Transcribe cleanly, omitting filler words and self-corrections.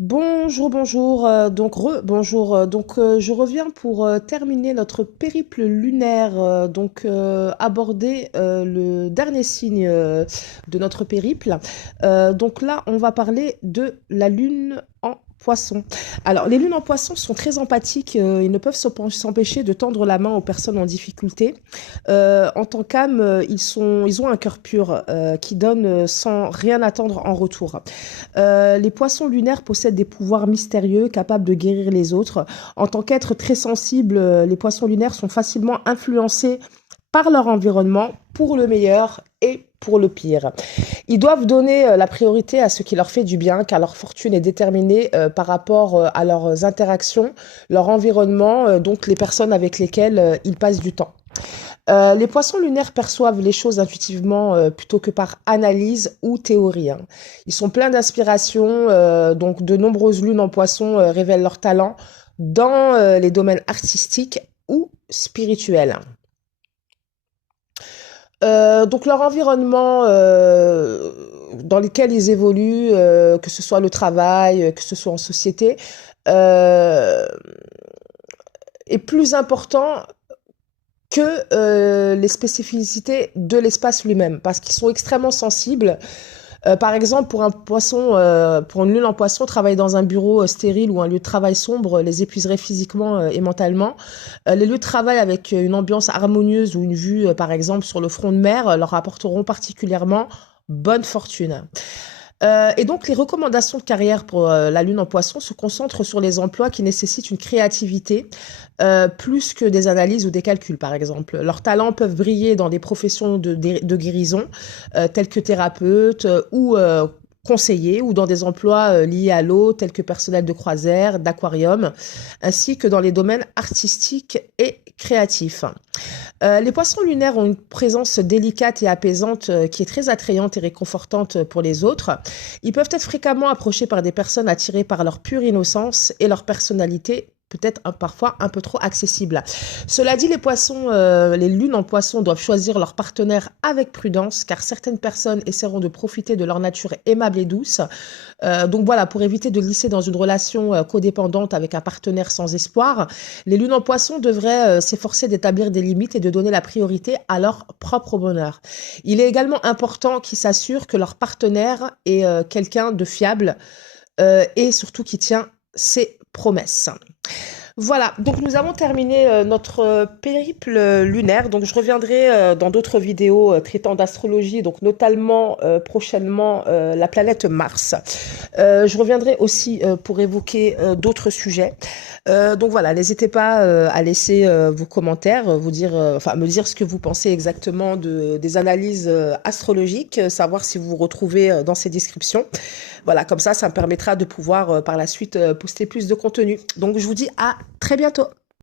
Bonjour, bonjour, bonjour. Je reviens pour terminer notre périple lunaire, aborder le dernier signe de notre périple. Donc là, on va parler de la lune en poisson. Alors, les lunes en poisson sont très empathiques, ils ne peuvent s'empêcher de tendre la main aux personnes en difficulté. En tant qu'âme, ils ont un cœur pur qui donne sans rien attendre en retour. Les poissons lunaires possèdent des pouvoirs mystérieux capables de guérir les autres. En tant qu'êtres très sensibles, les poissons lunaires sont facilement influencés par leur environnement pour le meilleur et pour le pire. Ils doivent donner la priorité à ce qui leur fait du bien, car leur fortune est déterminée par rapport à leurs interactions, leur environnement, donc les personnes avec lesquelles ils passent du temps. Les poissons lunaires perçoivent les choses intuitivement plutôt que par analyse ou théorie, hein. Ils sont pleins d'inspiration, donc de nombreuses lunes en poisson révèlent leur talent dans les domaines artistiques ou spirituels. Donc leur environnement dans lequel ils évoluent, que ce soit le travail, que ce soit en société, euh, est plus important que les spécificités de l'espace lui-même, parce qu'ils sont extrêmement sensibles. Par exemple, pour une lune en poisson, travailler dans un bureau stérile ou un lieu de travail sombre les épuiserait physiquement et mentalement. Les lieux de travail avec une ambiance harmonieuse ou une vue, par exemple, sur le front de mer, leur apporteront particulièrement bonne fortune. Et donc, les recommandations de carrière pour la lune en poisson se concentrent sur les emplois qui nécessitent une créativité plus que des analyses ou des calculs, par exemple. Leurs talents peuvent briller dans des professions de guérison, telles que thérapeute ou conseiller, ou dans des emplois liés à l'eau, tels que personnel de croisière, d'aquarium, ainsi que dans les domaines artistiques et créatifs. Les poissons lunaires ont une présence délicate et apaisante qui est très attrayante et réconfortante pour les autres. Ils peuvent être fréquemment approchés par des personnes attirées par leur pure innocence et leur personnalité peut-être parfois un peu trop accessible. Cela dit, les lunes en poisson doivent choisir leur partenaire avec prudence, car certaines personnes essaieront de profiter de leur nature aimable et douce. Donc voilà, pour éviter de glisser dans une relation codépendante avec un partenaire sans espoir, les lunes en poisson devraient s'efforcer d'établir des limites et de donner la priorité à leur propre bonheur. Il est également important qu'ils s'assurent que leur partenaire est quelqu'un de fiable et surtout qui tient ses promesses. Voilà, donc nous avons terminé notre périple lunaire. Donc je reviendrai dans d'autres vidéos traitant d'astrologie, donc notamment prochainement la planète Mars. Je reviendrai aussi pour évoquer d'autres sujets. Donc voilà, n'hésitez pas à laisser vos commentaires, vous dire, enfin me dire ce que vous pensez exactement des analyses astrologiques, savoir si vous vous retrouvez dans ces descriptions. Voilà, comme ça me permettra de pouvoir par la suite poster plus de contenu. Donc je vous dis à très bientôt.